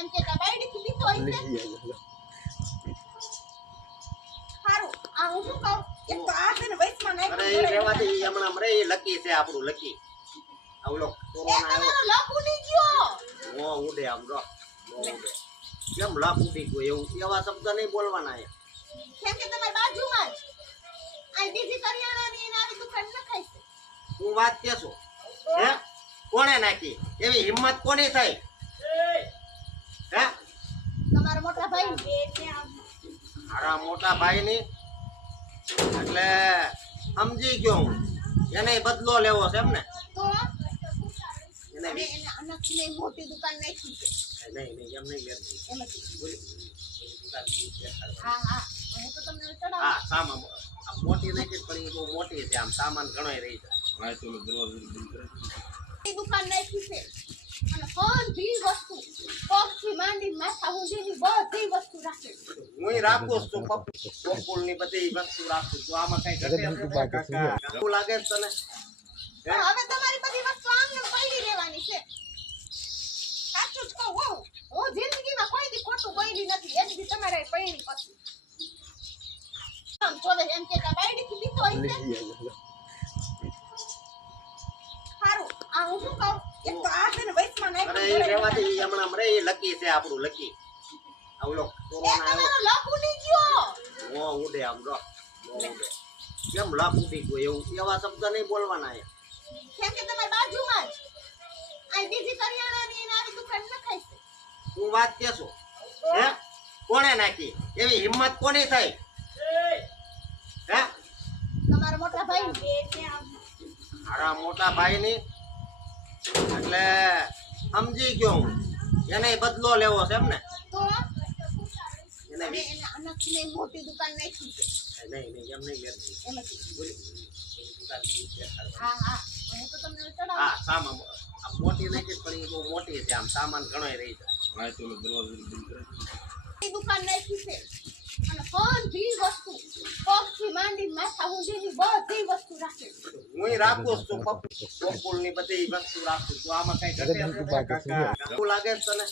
એમ કે બાયડી થી લીધો હશે સારું આ હું શું કહું એક તો આ છે ને વૈસમાં અરે નાખી એ રેવાથી હમણાં મરે એ લકી છે આપણું લકી આવલો કોરોના તમારો લોક ઉડી ગયો ઓ ઉડે આમ રો કેમ લાપ ઉડી ગયો એવું એવા શબ્દ નહીં બોલવાના કેમ કે તમારી બાજુમાં જ આ બીજી કરિયાણાની એના આવી દુકાન નખાય છે તું વાત કેસો હે કોણે નાખી એવી હિંમત કોની થઈ હે તમારા મોટા ભાઈ મારા મોટા ભાઈ ની એટલે સમજી ગયો હું એને બદલો લેવો છે એમ ને તો એને એને અનખને મોટી દુકાન નાખી છે નહીં નહીં એમ નહીં લેતી એમાંથી બોલી હા હા હું તો તમને ચડાવ હા સામાન આ મોટી નથી પણ એ બહુ મોટી છે આમ સામાન ઘણો રહી છે એ દુકાન નાખી છે અને બધી વસ્તુ પગથી માંડી માથા સુધીની બધી વસ્તુ રાખે હું રાખું છું પપ્પુલ ની બધી વસ્તુ રાખું છું આમાં કઈ ઘટે એવું લાગે છે તને હવે તમારી બધી વસ્તુ આમને પડી રહેવાની છે સાચું જ કહું હું જિંદગીમાં કોઈ દી ખોટું પડી નથી એક દી તમારે પડી પછી આમ ચોવે એમ કે બાયડી થી લીધો હશે સારું આ હું શું કહું એક તો આ છે ને વૈસમાં અરે નાખી એ રેવાથી હમણાં મરે એ લકી છે આપણું લકી આવલો કોરોના તમારો લોક ઉડી ગયો ઓ ઉડે આમ રો કેમ લાપ ઉડી ગયો એવું એવા શબ્દ નહીં બોલવાના કેમ કે તમારી બાજુમાં જ આ બીજી કરિયાણાની એના આવી દુકાન નખાય છે તું વાત કેસો હે કોણે નાખી એવી હિંમત કોની થઈ હે તમારા મોટા ભાઈ મારા મોટા ભાઈ ની એટલે સમજી ગયો હું એને બદલો લેવો છે એમ ને તો એને એને અનખને મોટી દુકાન નાખી છે નહીં નહીં એમ નહીં લેતી એમાંથી બોલી હા હા હું તો તમને ચડાવ હા સામાન આ મોટી નથી પણ એ બહુ મોટી છે આમ સામાન ઘણો રહી છે એ દુકાન નાખી છે અને બધી વસ્તુ પગથી માંડી માથા સુધીની બધી વસ્તુ રાખે હું રાખું છું પપ્પુલ ની બધી વસ્તુ રાખું છું આમાં કઈ ઘટે એવું લાગે છે તને